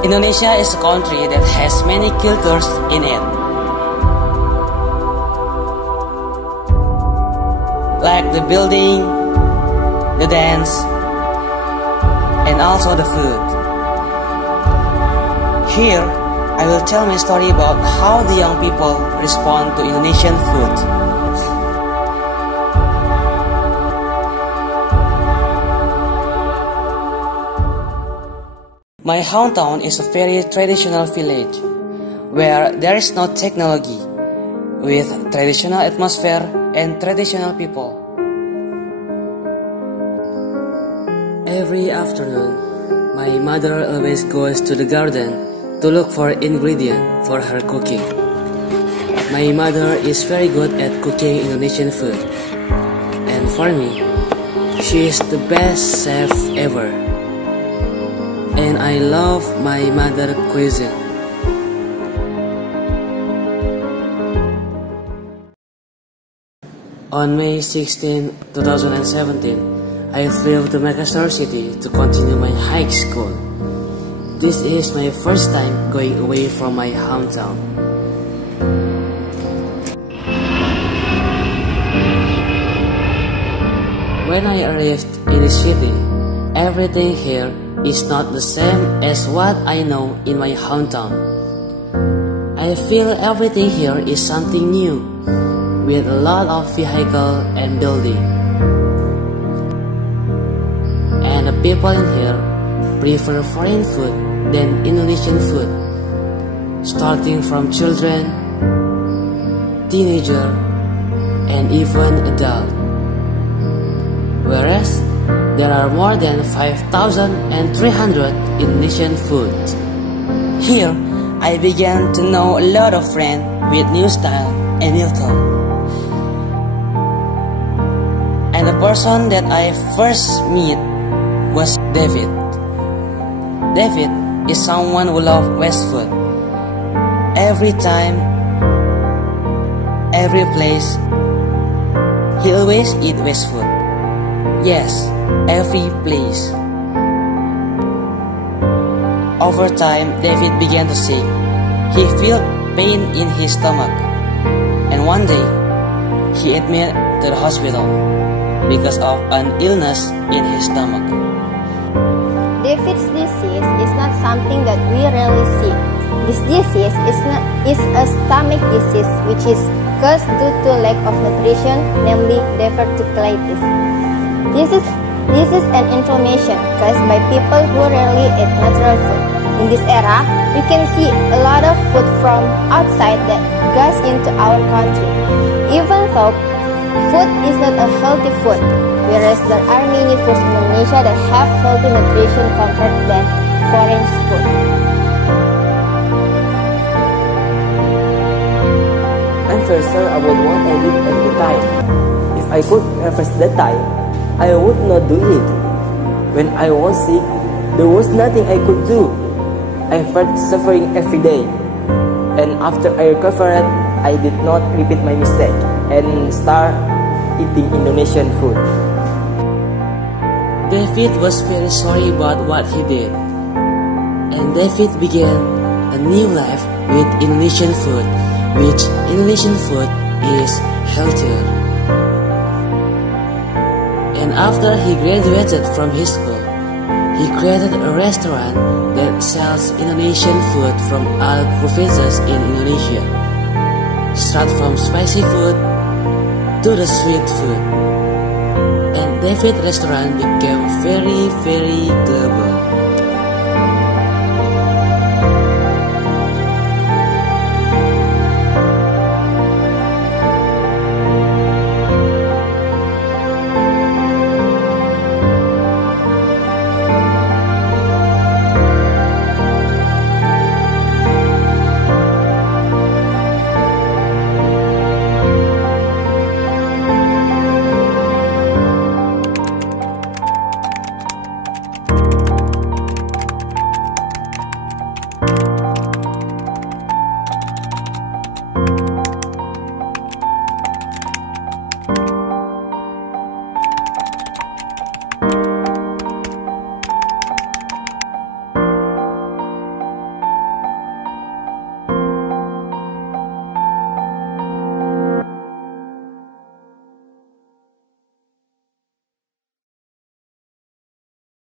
Indonesia is a country that has many cultures in it, like the building, the dance, and also the food. Here, I will tell my story about how the young people respond to Indonesian food. My hometown is a very traditional village, where there is no technology, with traditional atmosphere and traditional people. Every afternoon, my mother always goes to the garden to look for ingredients for her cooking. My mother is very good at cooking Indonesian food, and for me, she is the best chef ever. And I love my mother's cuisine. On May 16, 2017, I flew to Makassar City to continue my high school. This is my first time going away from my hometown. When I arrived in the city, everything here is not the same as what I know in my hometown. I feel everything here is something new, with a lot of vehicle and building. And the people in here prefer foreign food than Indonesian food, starting from children, teenager, and even adult. Whereas there are more than 5,300 Indonesian foods. Here, I began to know a lot of friends with new style and new thought. And the person that I first met was David. David is someone who loves West food. Every time, every place, he always eat West food. Yes, every place. Over time, David began to sick. He felt pain in his stomach, and one day, he admitted to the hospital because of an illness in his stomach. David's disease is not something that we rarely see. This disease is a stomach disease which is caused due to lack of nutrition, namely diverticulitis. This is an inflammation caused by people who rarely eat natural food. In this era, we can see a lot of food from outside that goes into our country. Even though food is not a healthy food, whereas there are many foods in Indonesia that have healthy nutrition compared than foreign food. I'm very sure about what I did at the time. If I could reverse that time, I would not do it. When I was sick, there was nothing I could do. I felt suffering every day. And after I recovered, I did not repeat my mistake and start eating Indonesian food. David was very sorry about what he did. And David began a new life with Indonesian food, which Indonesian food is healthier. And after he graduated from his school, he created a restaurant that sells Indonesian food from all provinces in Indonesia. Start from spicy food to the sweet food. And David's restaurant became very global.